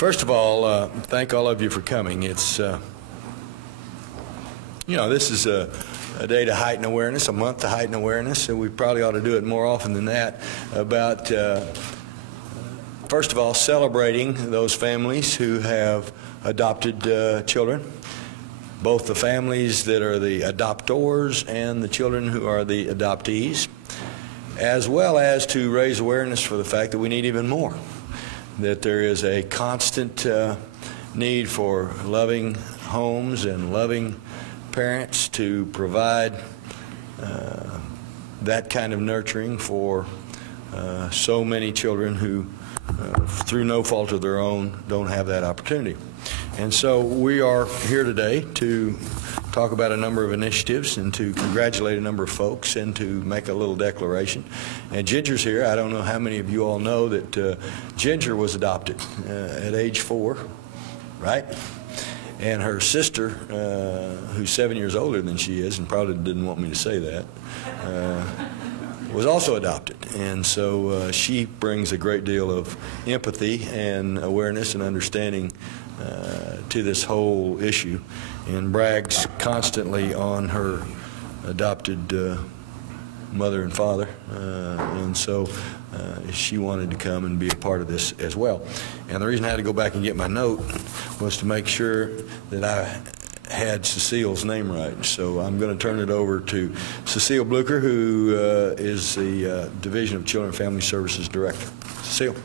First of all, thank all of you for coming. It's, this is a day to heighten awareness, a month to heighten awareness, and we probably ought to do it more often than that, about, first of all, celebrating those families who have adopted children, both the families that are the adoptors and the children who are the adoptees, as well as to raise awareness for the fact that we need even more, that there is a constant need for loving homes and loving parents to provide that kind of nurturing for so many children who, through no fault of their own, don't have that opportunity. And so we are here today to talk about a number of initiatives and to congratulate a number of folks and to make a little declaration. And Ginger's here. I don't know how many of you all know that Ginger was adopted at age 4, right? And her sister, who's 7 years older than she is, and probably didn't want me to say that, was also adopted. And so she brings a great deal of empathy and awareness and understanding to this whole issue, and brags constantly on her adopted mother and father, and so she wanted to come and be a part of this as well. And the reason I had to go back and get my note was to make sure that I had Cecile's name right. So I'm going to turn it over to Cecile Blucher, who is the Division of Children and Family Services Director. Cecile.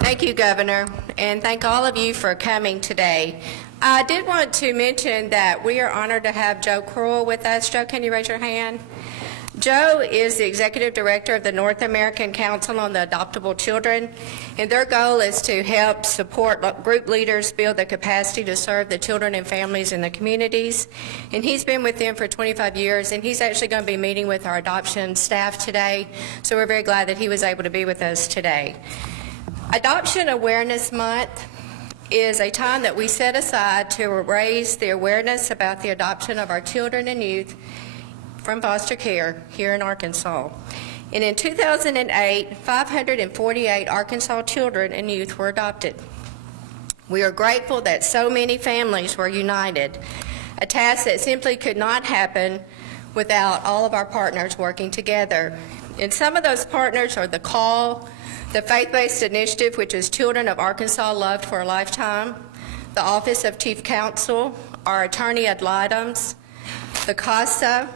Thank you, Governor, and thank all of you for coming today. I did want to mention that we are honored to have Joe Crowell with us. Joe, can you raise your hand? Joe is the Executive Director of the North American Council on the Adoptable Children, and their goal is to help support group leaders build the capacity to serve the children and families in the communities. And he's been with them for 25 years, and he's actually going to be meeting with our adoption staff today, so we're very glad that he was able to be with us today. Adoption Awareness Month is a time that we set aside to raise the awareness about the adoption of our children and youth from foster care here in Arkansas. And in 2008, 548 Arkansas children and youth were adopted. We are grateful that so many families were united, a task that simply could not happen without all of our partners working together. And some of those partners are the CALL, the faith-based initiative, which is Children of Arkansas Loved for a Lifetime, the Office of Chief Counsel, our attorney ad litems, the CASA,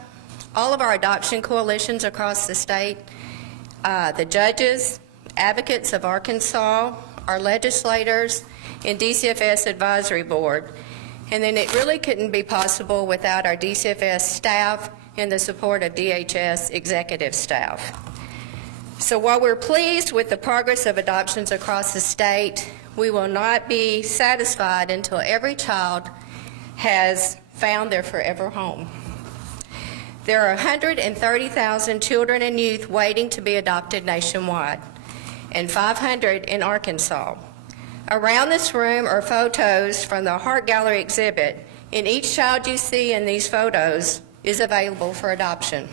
all of our adoption coalitions across the state, the judges, advocates of Arkansas, our legislators, and DCFS Advisory Board. And then it really couldn't be possible without our DCFS staff and the support of DHS executive staff. So while we're pleased with the progress of adoptions across the state, we will not be satisfied until every child has found their forever home. There are 130,000 children and youth waiting to be adopted nationwide, and 500 in Arkansas. Around this room are photos from the Heart Gallery exhibit, and each child you see in these photos is available for adoption.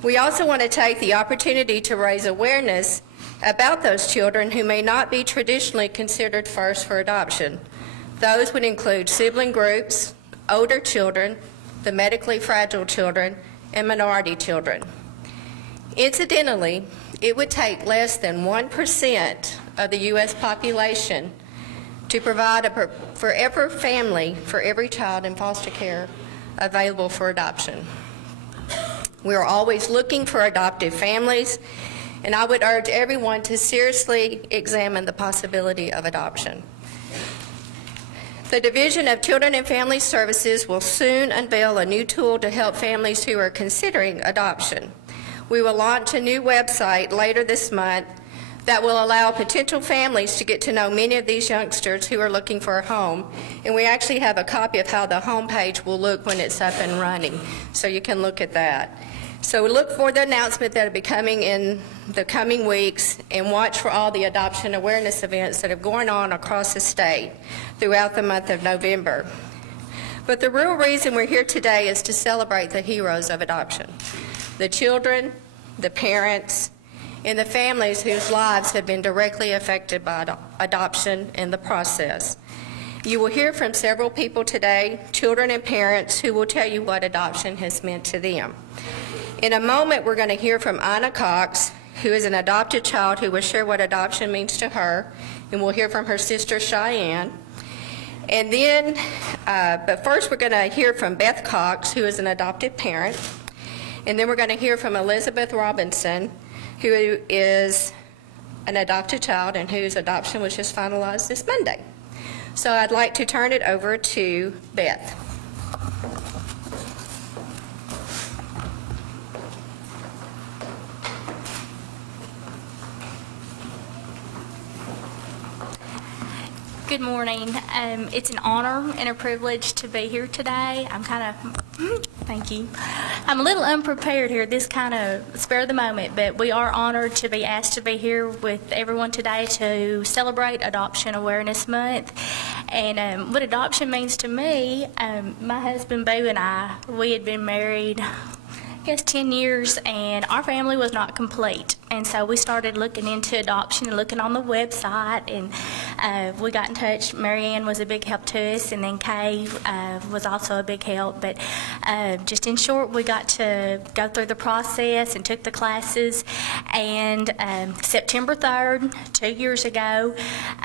We also want to take the opportunity to raise awareness about those children who may not be traditionally considered first for adoption. Those would include sibling groups, older children, the medically fragile children, and minority children. Incidentally, it would take less than 1% of the U.S. population to provide a forever family for every child in foster care available for adoption. We are always looking for adoptive families, and I would urge everyone to seriously examine the possibility of adoption. The Division of Children and Family Services will soon unveil a new tool to help families who are considering adoption. We will launch a new website later this month that will allow potential families to get to know many of these youngsters who are looking for a home. And we actually have a copy of how the homepage will look when it's up and running, so you can look at that. So we look for the announcement that will be coming in the coming weeks, and watch for all the adoption awareness events that are going on across the state throughout the month of November. But the real reason we're here today is to celebrate the heroes of adoption. the children, the parents, and the families whose lives have been directly affected by adoption in the process. You will hear from several people today, children and parents, who will tell you what adoption has meant to them. In a moment, we're going to hear from Anna Cox, who is an adopted child who will share what adoption means to her, and we'll hear from her sister Cheyenne. And then, but first we're going to hear from Beth Cox, who is an adopted parent, and then we're going to hear from Elizabeth Robinson, who is an adopted child and whose adoption was just finalized this Monday. So I'd like to turn it over to Beth. Good morning. It's an honor and a privilege to be here today. Thank you. I'm a little unprepared here, this kind of spur of the moment, but we are honored to be asked to be here with everyone today to celebrate Adoption Awareness Month. And what adoption means to me, my husband Beebe and I, we had been married, I guess 10 years, and our family was not complete. And so we started looking into adoption and looking on the website, and we got in touch. Marianne was a big help to us, and then Kay was also a big help. But just in short, we got to go through the process and took the classes. And September 3rd, 2 years ago,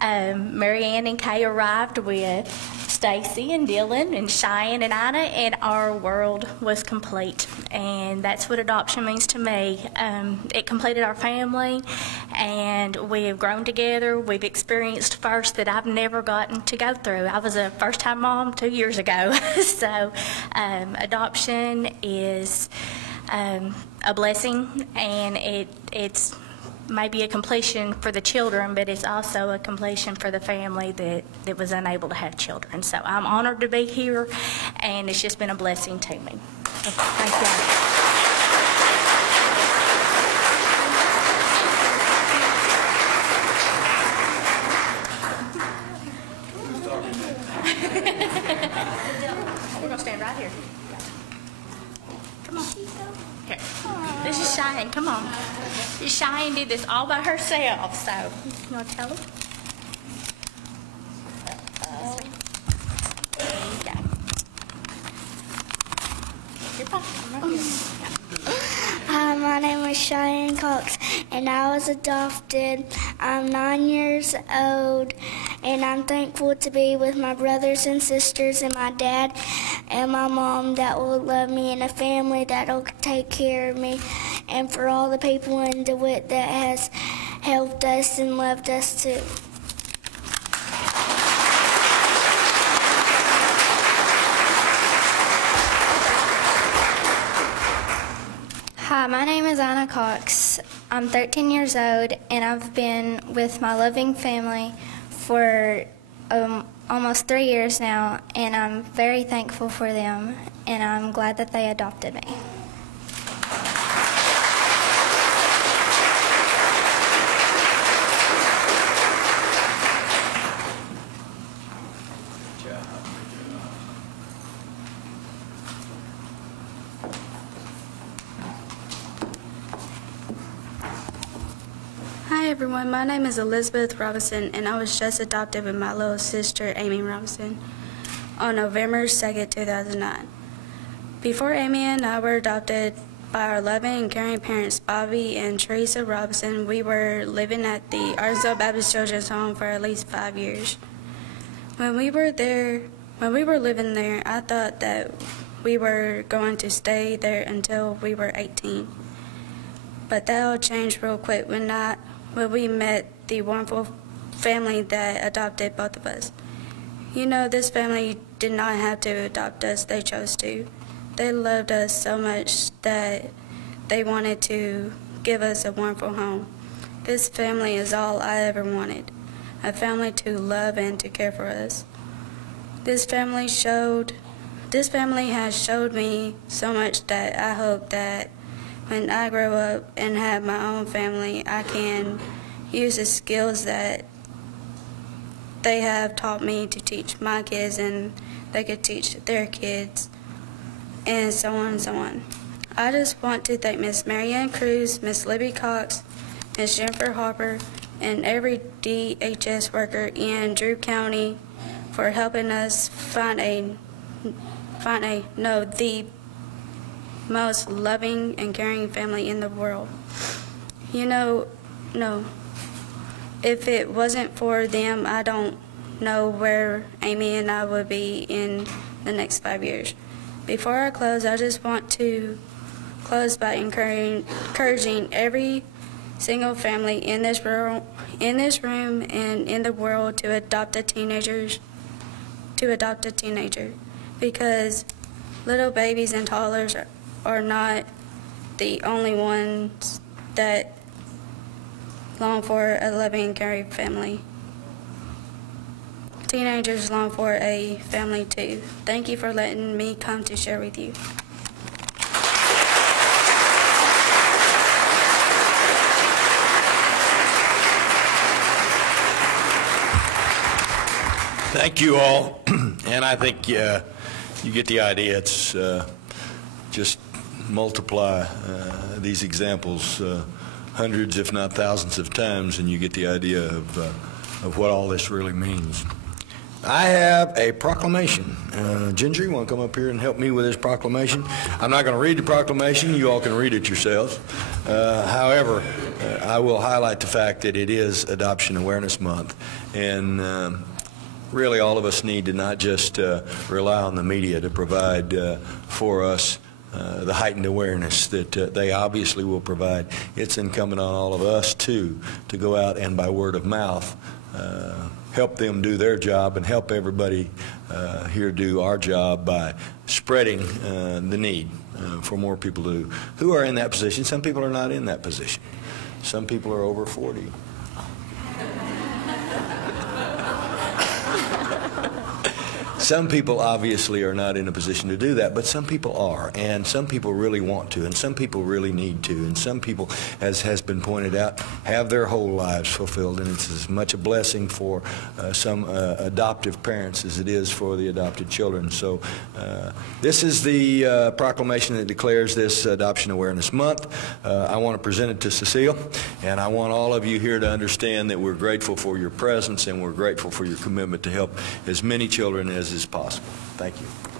Marianne and Kay arrived with Stacy and Dylan and Cheyenne and Ina, and our world was complete. And that's what adoption means to me. It completed our family, and we have grown together. We've experienced first that I've never gotten to go through. I was a first-time mom 2 years ago. So adoption is a blessing, and it's maybe a completion for the children, but it's also a completion for the family that was unable to have children. So I'm honored to be here, and it's just been a blessing to me. So, thank you. We're going to stand right here. Come on. Here. This is Cheyenne. Come on. Cheyenne did this all by herself, so you want to tell them? There you go. You're fine. I'm right here. Hi, my name is Cheyenne Cox, and I was adopted. I'm 9 years old, and I'm thankful to be with my brothers and sisters and my dad and my mom that will love me, and a family that will take care of me, and for all the people in DeWitt that has helped us and loved us too. Hi, my name is Anna Cox. I'm 13 years old, and I've been with my loving family for almost 3 years now, and I'm very thankful for them, and I'm glad that they adopted me. Hi everyone, my name is Elizabeth Robinson, and I was just adopted with my little sister Amy Robinson on November 2nd, 2009. Before Amy and I were adopted by our loving and caring parents Bobby and Teresa Robinson, we were living at the Arkansas Baptist Children's Home for at least 5 years. When we were living there, I thought that we were going to stay there until we were 18. But that all changed real quick when we met the wonderful family that adopted both of us. You know, this family did not have to adopt us, they chose to. They loved us so much that they wanted to give us a wonderful home. This family is all I ever wanted, a family to love and to care for us. This family has showed me so much that I hope that when I grow up and have my own family, I can use the skills that they have taught me to teach my kids, and they could teach their kids, and so on and so on. I just want to thank Miss Marianne Cruz, Miss Libby Cox, Miss Jennifer Harper, and every DHS worker in Drew County for helping us find the most loving and caring family in the world. If it wasn't for them, I don't know where Amy and I would be in the next 5 years. Before I close, I just want to close by encouraging every single family in this room and in the world to adopt a teenager, because little babies and toddlers are not the only ones that long for a loving and caring family. Teenagers long for a family too. Thank you for letting me come to share with you. Thank you all, and I think you get the idea. It's just multiply these examples hundreds, if not thousands of times, and you get the idea of what all this really means. I have a proclamation. Ginger, you want to come up here and help me with this proclamation? I'm not going to read the proclamation. You all can read it yourselves. However, I will highlight the fact that it is Adoption Awareness Month, and really all of us need to not just rely on the media to provide for us the heightened awareness that they obviously will provide. It's incumbent on all of us too to go out and by word of mouth help them do their job and help everybody here do our job by spreading the need for more people who are in that position. Some people are not in that position. Some people are over 40. Some people obviously are not in a position to do that, but some people are, and some people really want to, and some people really need to, and some people, as has been pointed out, have their whole lives fulfilled, and it's as much a blessing for some adoptive parents as it is for the adopted children. So this is the proclamation that declares this Adoption Awareness Month. I want to present it to Cecile, and I want all of you here to understand that we're grateful for your presence and we're grateful for your commitment to help as many children as is possible. Thank you.